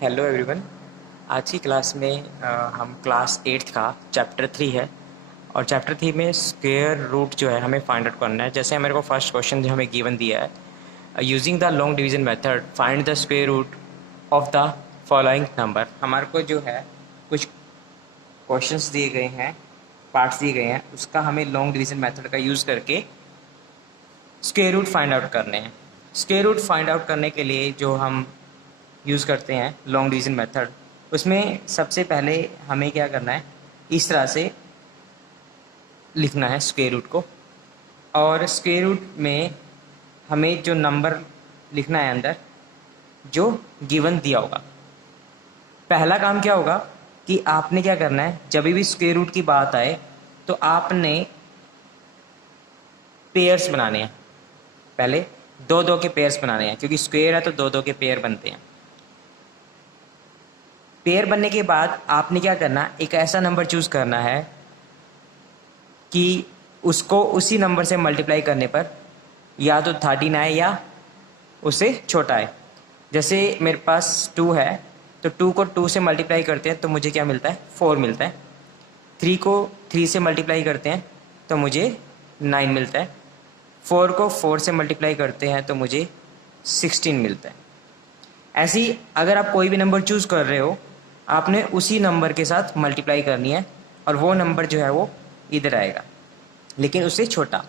Hello everyone. आज की class में हम क्लास 8th का चैप्टर 3 है और चैप्टर 3 में स्क्वायर रूट जो है हमें फाइंड आउट करना है। जैसे मेरे को फर्स्ट क्वेश्चन जो हमें गिवन दिया है, using the long division method find the square root of the following number. हमारे को जो है कुछ क्वेश्चंस दिए गए हैं, पार्ट्स दिए गए हैं, उसका हमें लॉन्ग डिवीजन मेथड का यूज़ करके स्क्वायर रूट फाइंड आउट करने हैं। स्क्वायर रूट फाइंड आउट करने के लिए जो हम यूज़ करते हैं लॉन्ग डिवीजन मेथड, उसमें सबसे पहले हमें क्या करना है, इस तरह से लिखना है स्क्वायर रूट को। और स्क्वायर रूट में हमें जो नंबर लिखना है अंदर जो गिवन दिया होगा। पहला काम क्या होगा कि आपने क्या करना है, जब भी स्क्वायर रूट की बात आए तो आपने पेयर्स बनाने हैं। पहले दो दो के पेयर्स बनाने हैं, क्योंकि स्क्वायर है तो दो दो के पेयर बनते हैं। पेयर बनने के बाद आपने क्या करना, एक ऐसा नंबर चूज़ करना है कि उसको उसी नंबर से मल्टीप्लाई करने पर या तो 13 आए या उससे छोटा है। जैसे मेरे पास 2 है तो 2 को 2 से मल्टीप्लाई करते हैं तो मुझे क्या मिलता है, 4 मिलता है। 3 को 3 से मल्टीप्लाई करते हैं तो मुझे 9 मिलता है। 4 को 4 से मल्टीप्लाई करते हैं तो मुझे 16 मिलता है। ऐसे ही अगर आप कोई भी नंबर चूज़ कर रहे हो, आपने उसी नंबर के साथ मल्टीप्लाई करनी है और वो नंबर जो है वो इधर आएगा, लेकिन उससे छोटा।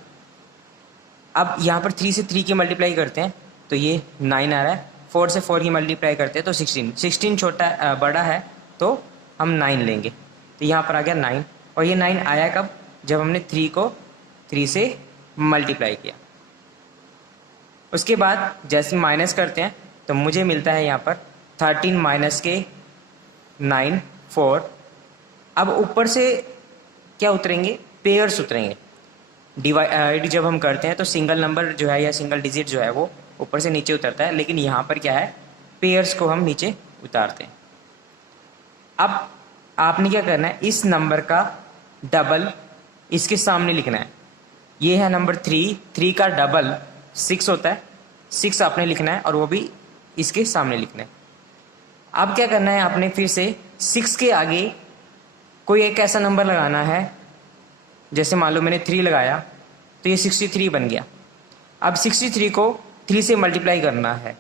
अब यहाँ पर 3 से 3 की मल्टीप्लाई करते हैं तो ये 9 आ रहा है। 4 से 4 की मल्टीप्लाई करते हैं तो 16 छोटा बड़ा है तो हम 9 लेंगे। तो यहाँ पर आ गया 9। और ये 9 आया कब, जब हमने 3 को 3 से मल्टीप्लाई किया। उसके बाद जैसे माइनस करते हैं तो मुझे मिलता है यहाँ पर 13 माइनस के 9 4। अब ऊपर से क्या उतरेंगे, पेयर्स उतरेंगे। डिवाइड जब हम करते हैं तो सिंगल नंबर जो है या सिंगल डिजिट जो है वो ऊपर से नीचे उतरता है, लेकिन यहाँ पर क्या है, पेयर्स को हम नीचे उतारते हैं। अब आपने क्या करना है, इस नंबर का डबल इसके सामने लिखना है। ये है नंबर 3 का डबल 6 होता है। 6 आपने लिखना है और वो भी इसके सामने लिखना है। अब क्या करना है, आपने फिर से 6 के आगे कोई एक ऐसा नंबर लगाना है। जैसे मान लो मैंने 3 लगाया तो ये 63 बन गया। अब 63 को 3 से मल्टीप्लाई करना है,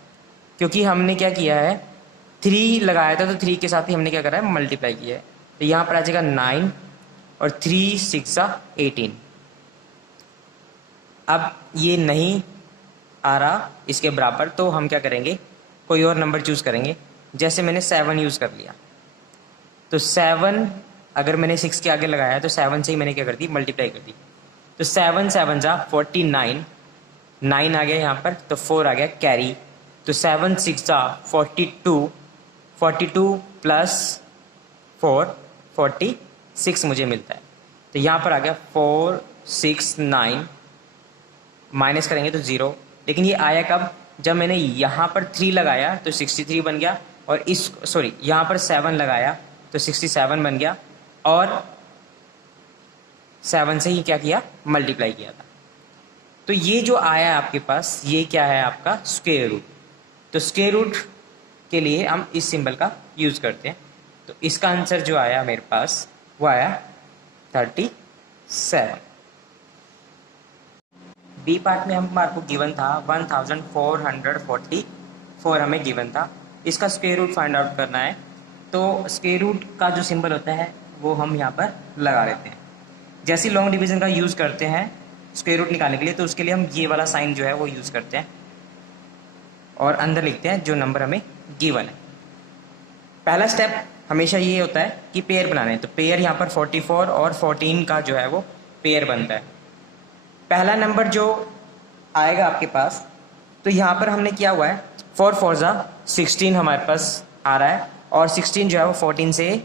क्योंकि हमने क्या किया है, 3 लगाया था तो 3 के साथ ही हमने क्या करा है, मल्टीप्लाई किया है। तो यहाँ पर आ जाएगा 9 और 3 6 18। अब ये नहीं आ रहा इसके बराबर, तो हम क्या करेंगे, कोई और नंबर चूज़ करेंगे। जैसे मैंने 7 यूज़ कर लिया तो 7 अगर मैंने 6 के आगे लगाया तो 7 से ही मैंने क्या कर दी, मल्टीप्लाई कर दी। तो 7 7 जा 49, 9 आ गया यहाँ पर तो 4 आ गया कैरी। तो 7 6 जा 42, 42 प्लस 4 46 मुझे मिलता है। तो यहाँ पर आ गया 4 6 9, माइनस करेंगे तो 0। लेकिन ये आया कब, जब मैंने यहाँ पर 3 लगाया तो 63 बन गया, और यहाँ पर 7 लगाया तो 67 बन गया, और 7 से ही क्या किया, मल्टीप्लाई किया था। तो ये जो आया आपके पास, ये क्या है, आपका स्क्वायर रूट। तो स्क्वायर रूट के लिए हम इस सिंबल का यूज़ करते हैं। तो इसका आंसर जो आया मेरे पास वो आया 37। बी पार्ट में हमारे को गिवन था 1444 हमें गिवन था। इसका स्क्वायर रूट फाइंड आउट करना है। तो स्क्वायर रूट का जो सिंबल होता है वो हम यहाँ पर लगा लेते हैं। जैसे लॉन्ग डिवीज़न का यूज़ करते हैं स्क्वायर रूट निकालने के लिए, तो उसके लिए हम ये वाला साइन जो है वो यूज़ करते हैं और अंदर लिखते हैं जो नंबर हमें गिवन है। पहला स्टेप हमेशा ये होता है कि पेयर बनाने हैं। तो पेयर यहाँ पर 44 और 14 का जो है वो पेयर बनता है। पहला नंबर जो आएगा आपके पास, तो यहाँ पर हमने किया हुआ है 4 4 जा 16 हमारे पास आ रहा है, और 16 जो है वो 14 से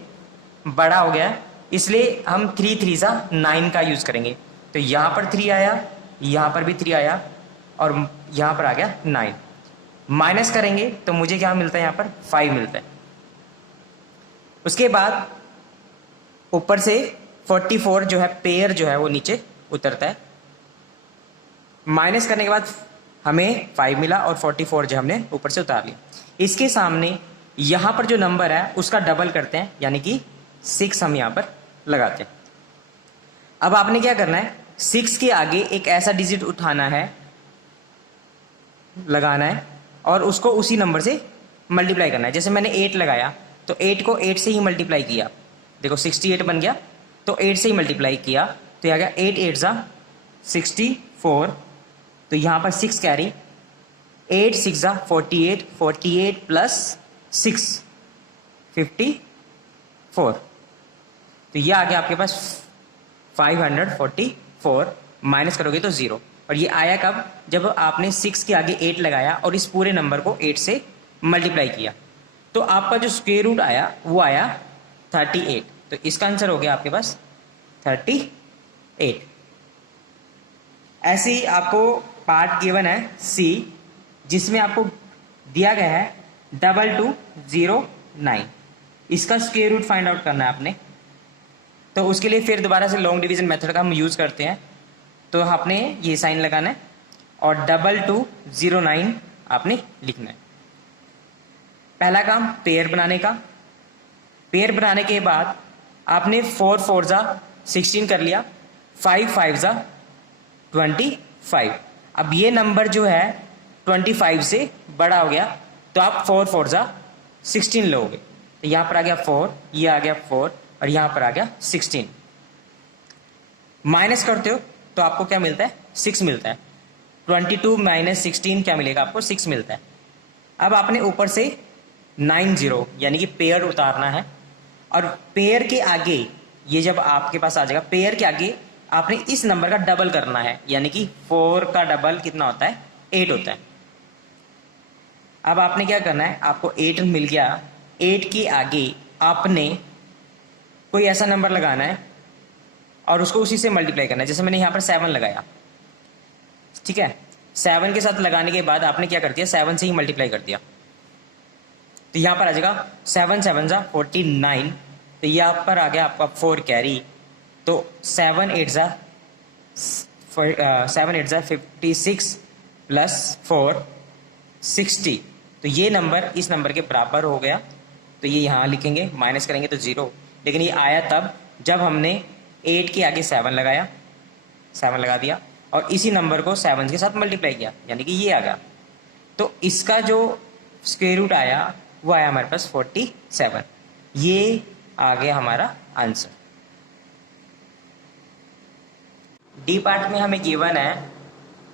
बड़ा हो गया है, इसलिए हम 3 3 जा 9 का यूज़ करेंगे। तो यहाँ पर 3 आया, यहाँ पर भी 3 आया, और यहाँ पर आ गया 9। माइनस करेंगे तो मुझे क्या मिलता है, यहाँ पर 5 मिलता है। उसके बाद ऊपर से 44 जो है पेयर जो है वो नीचे उतरता है। माइनस करने के बाद हमें 5 मिला और 44 जो हमने ऊपर से उतार लिया। इसके सामने यहाँ पर जो नंबर है उसका डबल करते हैं, यानी कि 6 हम यहाँ पर लगाते हैं। अब आपने क्या करना है, 6 के आगे एक ऐसा डिजिट उठाना है, लगाना है, और उसको उसी नंबर से मल्टीप्लाई करना है। जैसे मैंने 8 लगाया तो 8 को 8 से ही मल्टीप्लाई किया, देखो 68 बन गया, तो 8 से ही मल्टीप्लाई किया तो यह आ गया 8 8 ज़ा 64, तो यहाँ पर 6 कैरी, 8 6 ज़ा 48, 48 प्लस 6 54, तो यह आ गया आपके पास 544, माइनस करोगे तो 0। और ये आया कब, जब आपने 6 के आगे 8 लगाया और इस पूरे नंबर को 8 से मल्टीप्लाई किया, तो आपका जो स्क्वायर रूट आया वो आया 38, तो इसका आंसर हो गया आपके पास 38। ऐसे ही आपको पार्ट गिवन है सी, जिसमें आपको दिया गया है 2209, इसका स्क्वायर रूट फाइंड आउट करना है आपने। तो उसके लिए फिर दोबारा से लॉन्ग डिवीजन मेथड का हम यूज़ करते हैं, तो आपने ये साइन लगाना है और 2209 आपने लिखना है। पहला काम पेयर बनाने का, पेयर बनाने के बाद आपने 4 4 ज़ा 16 कर लिया, 5 5 ज़ा 25। अब ये नंबर जो है 25 से बड़ा हो गया, तो आप 4 4 ज़ा 16 लोगे, तो यहाँ पर आ गया 4, ये आ गया 4 और यहाँ पर आ गया 16। माइनस करते हो तो आपको क्या मिलता है, 6 मिलता है। 22 माइनस 16 क्या मिलेगा आपको, 6 मिलता है। अब आपने ऊपर से 90 यानी कि पेयर उतारना है, और पेयर के आगे ये जब आपके पास आ जाएगा, पेयर के आगे आपने इस नंबर का डबल करना है, यानी कि 4 का डबल कितना होता है, 8 होता है। अब आपने क्या करना है, आपको 8 मिल गया, 8 के आगे आपने कोई ऐसा नंबर लगाना है और उसको उसी से मल्टीप्लाई करना है। जैसे मैंने यहाँ पर 7 लगाया, ठीक है, 7 के साथ लगाने के बाद आपने क्या कर दिया, 7 से ही मल्टीप्लाई कर दिया, तो यहाँ पर आ जाएगा 7 7 ज़ा 49, तो यहाँ पर आ गया आपका 4 कैरी, तो 7 8 ज़ा 56 प्लस 4 60, तो ये नंबर इस नंबर के बराबर हो गया, तो ये यहाँ लिखेंगे, माइनस करेंगे तो 0। लेकिन ये आया तब जब हमने 8 के आगे 7 लगाया, 7 लगा दिया और इसी नंबर को 7 के साथ मल्टीप्लाई किया, यानी कि ये आ गया। तो इसका जो स्क्वायर रूट आया वो आया हमारे पास 47, ये आ गया हमारा आंसर। डी पार्ट में हमें गिवन है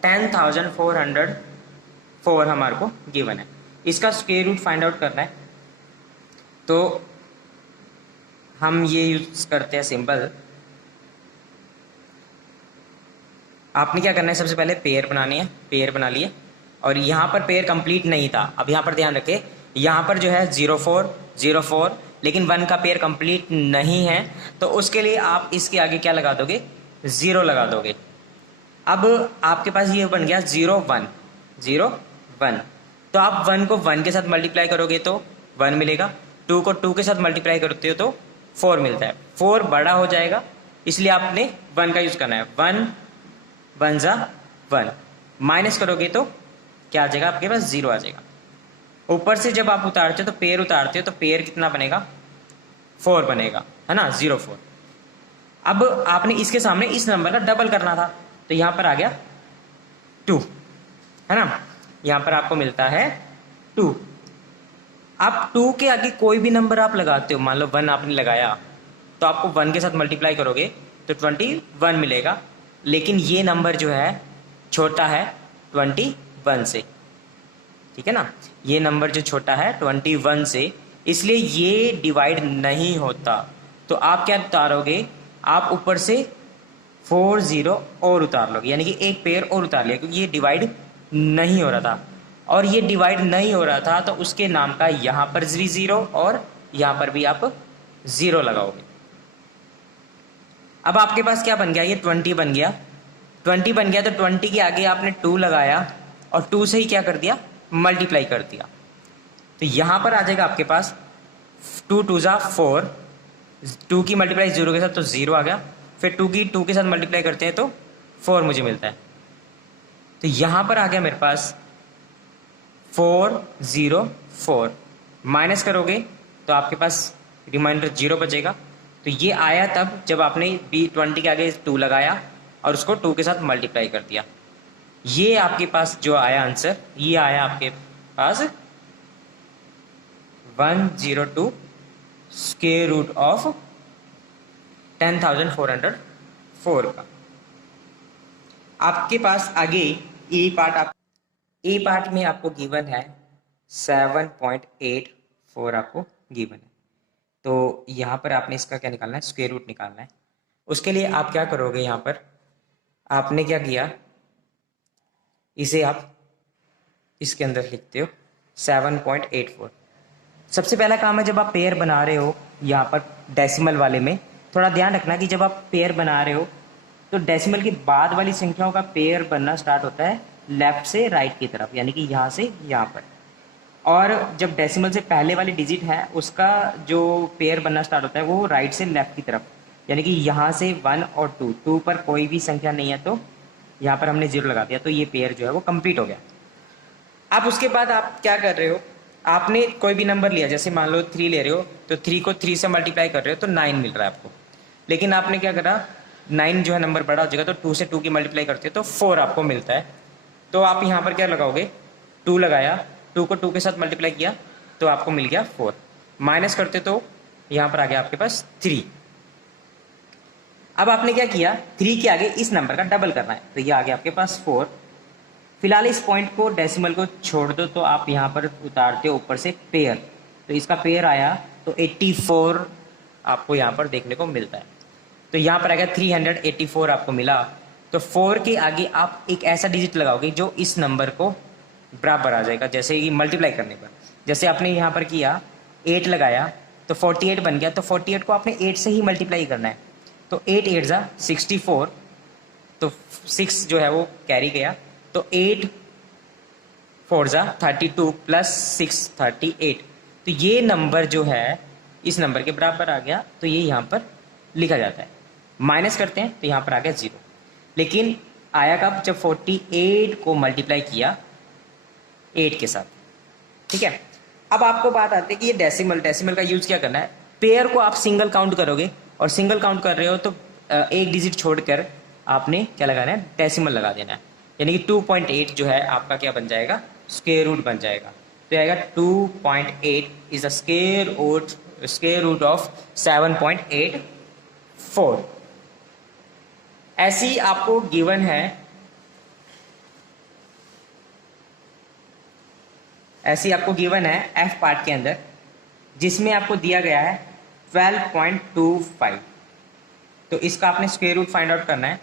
10,404 हमारे को गिवन है, इसका स्क्वायर रूट फाइंड आउट करना है, तो हम ये यूज करते हैं सिंपल। आपने क्या करना है, सबसे पहले पेयर बनानी है, पेयर बना लिए, और यहाँ पर पेयर कंप्लीट नहीं था। अब यहाँ पर ध्यान रखें, यहाँ पर जो है 04 04, लेकिन 1 का पेयर कंप्लीट नहीं है, तो उसके लिए आप इसके आगे क्या लगा दोगे, 0 लगा दोगे। अब आपके पास ये बन गया 0 1 0 1, तो आप 1 को 1 के साथ मल्टीप्लाई करोगे तो 1 मिलेगा, 2 को 2 के साथ मल्टीप्लाई करते हो तो 4 मिलता है। 4 बड़ा हो जाएगा, इसलिए आपने 1 का यूज करना है, 1 1 ज़ा 1, माइनस करोगे तो क्या आ जाएगा, आपके पास 0 आ जाएगा। ऊपर से जब आप उतारते हो तो पेयर उतारते हो, तो पेयर कितना बनेगा, 4 बनेगा, है ना, 0 4। अब आपने इसके सामने इस नंबर का डबल करना था, तो यहाँ पर आ गया 2, है ना, यहाँ पर आपको मिलता है 2। अब 2 के आगे कोई भी नंबर आप लगाते हो, मान लो 1 आपने लगाया, तो आपको 1 के साथ मल्टीप्लाई करोगे तो 21 मिलेगा, लेकिन ये नंबर जो है छोटा है 21 से, ठीक है ना, ये नंबर जो छोटा है 21 से, इसलिए ये डिवाइड नहीं होता। तो आप क्या उतारोगे, आप ऊपर से 4 0 और उतार लोगे, यानी कि एक पेयर और उतार लिया, क्योंकि ये डिवाइड नहीं हो रहा था, और ये डिवाइड नहीं हो रहा था तो उसके नाम का यहाँ पर भी 0 और यहाँ पर भी आप 0 लगाओगे। अब आपके पास क्या बन गया, ये 20 बन गया, 20 बन गया, तो 20 के आगे आपने 2 लगाया और 2 से ही क्या कर दिया, मल्टीप्लाई कर दिया, तो यहाँ पर आ जाएगा आपके पास 2 2 ज़ा 4, 2 की मल्टीप्लाई 0 के साथ तो 0 आ गया, फिर 2 की 2 के साथ मल्टीप्लाई करते हैं तो 4 मुझे मिलता है, तो यहाँ पर आ गया मेरे पास 4 0 4, माइनस करोगे तो आपके पास रिमाइंडर 0 बचेगा। तो ये आया तब जब आपने B20 के आगे 2 लगाया और उसको 2 के साथ मल्टीप्लाई कर दिया। ये आपके पास जो आया आंसर, ये आया आपके पास 102 स्क्वायर रूट ऑफ 10,404 का। आपके पास आगे ए पार्ट में आपको गिवन है 7.84 आपको गिवन है। तो यहाँ पर आपने इसका क्या निकालना है, स्क्वायर रूट निकालना है। उसके लिए आप क्या करोगे, यहाँ पर आपने क्या किया, इसे आप इसके अंदर लिखते हो 7.84। सबसे पहला काम है, जब आप पेयर बना रहे हो यहाँ पर डेसिमल वाले में, थोड़ा ध्यान रखना कि जब आप पेयर बना रहे हो तो डेसिमल के बाद वाली संख्याओं का पेयर बनना स्टार्ट होता है लेफ्ट से राइट की तरफ, यानी कि यहाँ से यहाँ पर। और जब डेसिमल से पहले वाली डिजिट है उसका जो पेयर बनना स्टार्ट होता है वो राइट से लेफ्ट की तरफ, यानी कि यहाँ से 1 और 2 पर कोई भी संख्या नहीं है तो यहाँ पर हमने 0 लगा दिया, तो ये पेयर जो है वो कंप्लीट हो गया। अब उसके बाद आप क्या कर रहे हो, आपने कोई भी नंबर लिया, जैसे मान लो 3 ले रहे हो तो 3 को 3 से मल्टीप्लाई कर रहे हो तो 9 मिल रहा है आपको। लेकिन आपने क्या करा, 9 जो है नंबर बड़ा हो जाएगा तो 2 से 2 की मल्टीप्लाई करते हो तो 4 आपको मिलता है। तो आप यहाँ पर क्या लगाओगे, 2 लगाया, 2 को 2 के साथ मल्टीप्लाई किया तो आपको मिल गया 4। माइनस करते तो यहाँ पर आ गया आपके पास 3। अब आपने क्या किया, 3 के आगे इस नंबर का डबल करना है, तो ये आ गया आपके पास 4। फिलहाल इस पॉइंट को, डेसिमल को छोड़ दो, तो आप यहाँ पर उतारते हो ऊपर से पेयर, तो इसका पेयर आया तो 84 आपको यहाँ पर देखने को मिलता है। तो यहाँ पर आ गया 384 आपको मिला। तो 4 के आगे आप एक ऐसा डिजिट लगाओगे जो इस नंबर को बराबर आ जाएगा, जैसे कि मल्टीप्लाई करने पर। जैसे आपने यहाँ पर किया 8 लगाया तो 48 बन गया, तो 48 को आपने 8 से ही मल्टीप्लाई करना है। तो 8 8 जा 64, तो 6 जो है वो कैरी गया, तो 8 4 जा 32 प्लस 6 38। तो ये नंबर जो है इस नंबर के बराबर आ गया, तो ये यहाँ पर लिखा जाता है। माइनस करते हैं तो यहाँ पर आ गया 0। लेकिन आया कब, जब 48 को मल्टीप्लाई किया 8 के साथ। ठीक है, अब आपको बात आती है कि ये डेसिमल का यूज क्या करना है। पेयर को आप सिंगल काउंट करोगे, और सिंगल काउंट कर रहे हो तो एक डिजिट छोड़कर आपने क्या लगाना है, डेसिमल लगा देना है। यानी कि 2.8 जो है आपका क्या बन जाएगा, स्क्वायर रूट बन जाएगा। तो आएगा 2.8 is a square root of 7.84। ऐसी आपको गिवन है, ऐसी आपको गिवन है एफ पार्ट के अंदर, जिसमें आपको दिया गया है 12.25। तो इसका आपने स्क्वायर रूट फाइंड आउट करना है,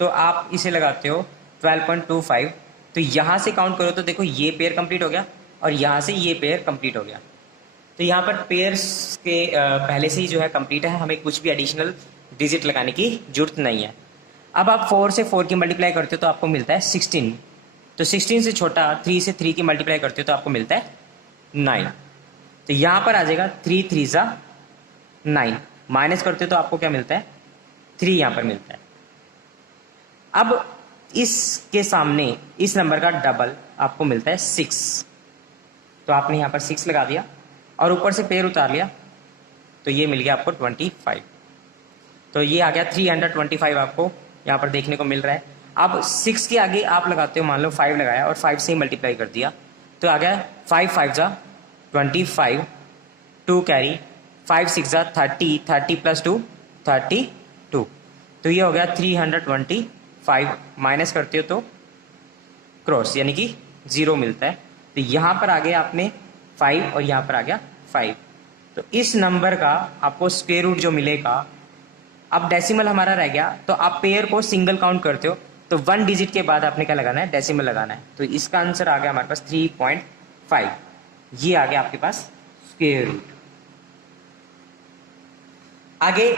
तो आप इसे लगाते हो 12.25। तो यहाँ से काउंट करो तो देखो ये पेयर कंप्लीट हो गया और यहाँ से ये पेयर कंप्लीट हो गया। तो यहाँ पर पेयर्स के पहले से ही जो है कंप्लीट है, हमें कुछ भी एडिशनल डिजिट लगाने की जरूरत नहीं है। अब आप 4 से 4 की मल्टीप्लाई करते हो तो आपको मिलता है 16। तो 16 से छोटा 3 से 3 की मल्टीप्लाई करते हो तो आपको मिलता है 9। तो यहाँ पर आ जाएगा 3 3 जा 9। माइनस करते हो तो आपको क्या मिलता है, 3 यहाँ पर मिलता है। अब इसके सामने इस नंबर का डबल आपको मिलता है 6। तो आपने यहाँ पर 6 लगा दिया और ऊपर से पेयर उतार लिया, तो ये मिल गया आपको 25। तो ये आ गया 325 आपको यहाँ पर देखने को मिल रहा है। अब 6 के आगे आप लगाते हो, मान लो 5 लगाया और 5 से ही मल्टीप्लाई कर दिया, तो आ गया 5 5 जा 25, 2 कैरी, 5 6 जा 30, 30 प्लस 2 32। तो ये हो गया 325। माइनस करते हो तो क्रॉस यानी कि 0 मिलता है। तो यहाँ पर आ गया आपने 5 और यहाँ पर आ गया 5। तो इस नंबर का आपको स्क्वायर रूट जो मिलेगा, अब डेसिमल हमारा रह गया, तो आप पेयर को सिंगल काउंट करते हो तो 1 डिजिट के बाद आपने क्या लगाना है, डेसिमल लगाना है। तो इसका आंसर आ गया हमारे पास 3.5। ये आ गया आपके पास स्क्वायर रूट। आगे